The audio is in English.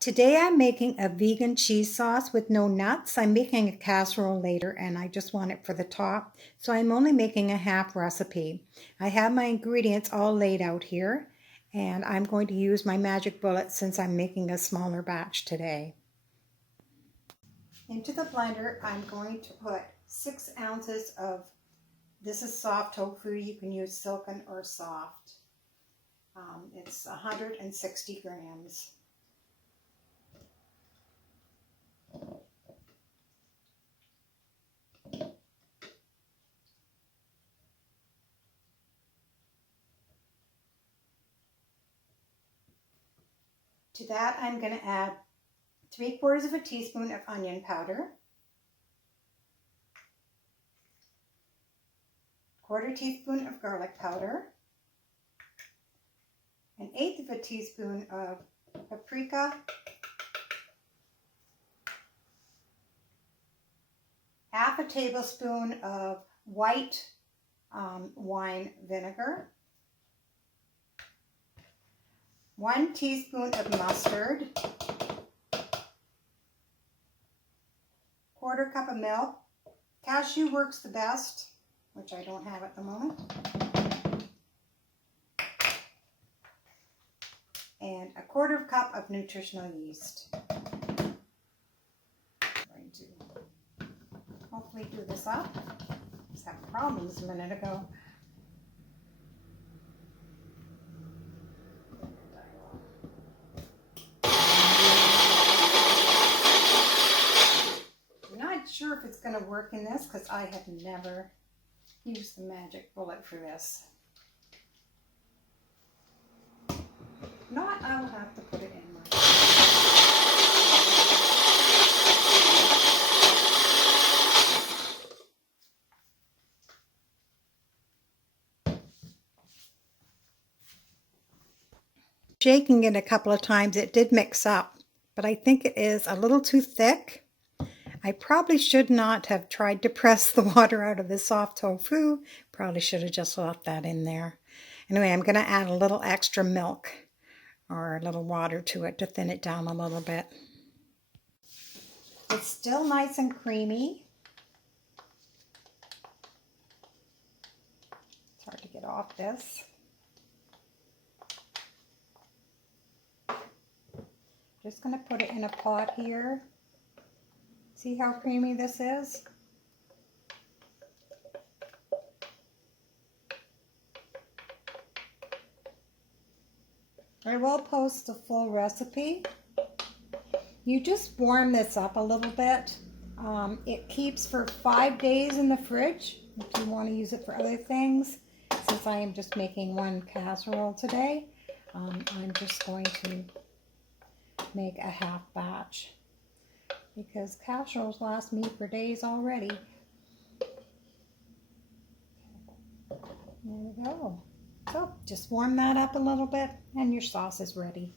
Today I'm making a vegan cheese sauce with no nuts. I'm making a casserole later and I just want it for the top. So I'm only making a half recipe. I have my ingredients all laid out here and I'm going to use my magic bullet since I'm making a smaller batch today. Into the blender I'm going to put 6 ounces of, this is soft tofu, you can use silken or soft. It's 160 grams. To that, I'm going to add 3/4 of a teaspoon of onion powder, 1/4 teaspoon of garlic powder, 1/8 of a teaspoon of paprika, half a tablespoon of white wine vinegar, 1 teaspoon of mustard, 1/4 cup of milk. Cashew works the best, which I don't have at the moment. And 1/4 cup of nutritional yeast. I'm going to hopefully do this up. I was having problems a minute ago. I'm not sure if it's going to work in this because I have never used the magic bullet for this. If not, I will have to put it in my... Shaking it a couple of times, it did mix up, but I think it is a little too thick. I probably should not have tried to press the water out of the soft tofu. Probably should have just left that in there. Anyway, I'm going to add a little extra milk or a little water to it to thin it down a little bit. It's still nice and creamy. It's hard to get off this. Just going to put it in a pot here. See how creamy this is? I will post the full recipe. You just warm this up a little bit. It keeps for 5 days in the fridge if you want to use it for other things. Since I am just making one casserole today, I'm just going to make a half batch because casseroles last me for days already. There we go. So just warm that up a little bit and your sauce is ready.